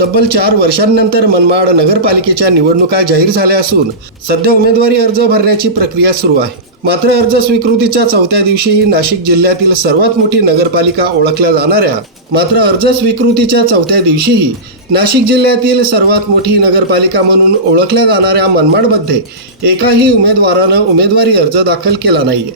तब्बल चार वर्षांनंतर मनमाड नगरपालिकेच्या निवडणुका जाहीर झाल्या असून सध्या उमेदवारी अर्ज भरण्याची प्रक्रिया सुरू आहे. मात्र अर्ज स्वीकृतीच्या चौथ्या दिवशीही नाशिक जिल्ह्यातील सर्वात मोठी नगरपालिका ओळखल्या जाणाऱ्या मात्र अर्ज स्वीकृतीच्या चौथ्या दिवशीही नाशिक जिल्ह्यातील सर्वात मोठी नगरपालिका म्हणून ओळखल्या जाणाऱ्या मनमाडमध्ये एकाही उमेदवारानं उमेदवारी अर्ज दाखल केला नाहीये.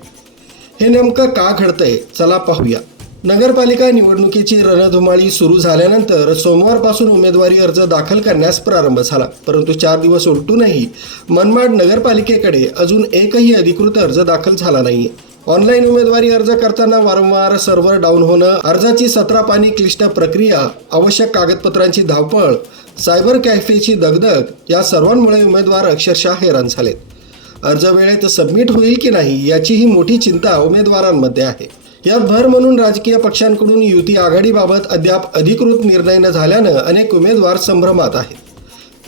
हे नेमकं का घडतंय? चला पाहूया. नगरपालिका निवडणुकीची रणधुमाळी सुरू झाल्यानंतर सोमवारपासून उमेदवारी अर्ज दाखल करण्यास प्रारंभ झाला. परंतु चार दिवस उलटूनही मनमाड नगरपालिकेकडे अजून एकही अधिकृत अर्ज दाखल झाला नाहीये. ऑनलाईन उमेदवारी अर्ज करताना वारंवार सर्व्हर डाऊन होणं अर्जाची सतरा पाणी क्लिष्ट प्रक्रिया आवश्यक कागदपत्रांची धावपळ सायबर कॅफेची दगदग या सर्वांमुळे उमेदवार अक्षरशः हैराण झालेत. अर्ज वेळेत सबमिट होईल की नाही याचीही मोठी चिंता उमेदवारांमध्ये आहे. यात भर म्हणून राजकीय पक्षांकडून युती आघाडीबाबत अद्याप अधिकृत निर्णय न झाल्यानं अनेक उमेदवार संभ्रमात आहेत.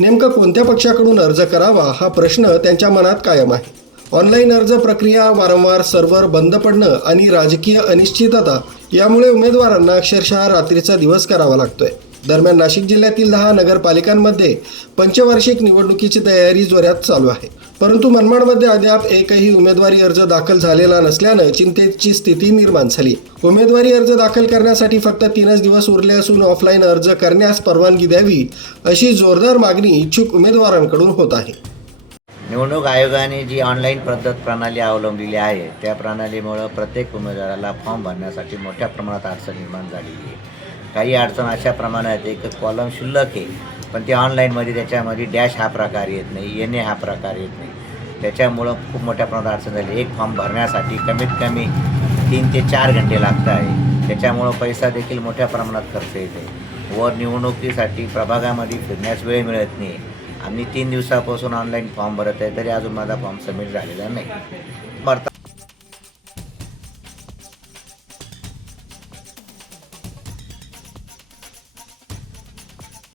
नेमकं कोणत्या पक्षाकडून अर्ज करावा हा प्रश्न त्यांच्या मनात कायम आहे. ऑनलाईन अर्ज प्रक्रिया वारंवार सर्व्हर बंद पडणं आणि राजकीय अनिश्चितता यामुळे उमेदवारांना अक्षरशः रात्रीचा दिवस करावा लागतोय. दरम्यान नाशिक जिल्ह्यातील दहा नगरपालिकांमध्ये पंचवार्षिक निवडणुकीची तयारी जोरात चालू आहे. परंतु मनमाडमध्ये अद्याप एकही उमेदवारी अर्ज दाखल झालेला नसल्यानं चिंतेची स्थिती निर्माण झाली. उमेदवारी अर्ज दाखल करण्यासाठी फक्त तीनच दिवस उरले असून ऑफलाईन अर्ज करण्यास परवानगी द्यावी अशी जोरदार मागणी इच्छुक उमेदवारांकडून होत आहे. निवडणूक आयोगाने जी ऑनलाईन पद्धत प्रणाली अवलंबलेली आहे त्या प्रणालीमुळं प्रत्येक उमेदवाराला फॉर्म भरण्यासाठी मोठ्या प्रमाणात अडचण निर्माण झालेली आहे. काही अडचण अशा प्रमाणात एक कॉलम शिल्लक आहे. पण ते ऑनलाईनमध्ये त्याच्यामध्ये डॅश हा प्रकार येत नाही एन ए हा प्रकार येत नाही. त्याच्यामुळं खूप मोठ्या प्रमाणात अडचण झाली. एक फॉर्म भरण्यासाठी कमीत कमी तीन ते चार घंटे लागत आहे. त्याच्यामुळं पैसा देखील मोठ्या प्रमाणात खर्च येते व निवडणुकीसाठी प्रभागामध्ये फिरण्यास वेळ मिळत नाही. आम्ही तीन दिवसापासून ऑनलाईन फॉर्म भरत आहे तरी अजून माझा फॉर्म सबमिट झालेला नाही. भरता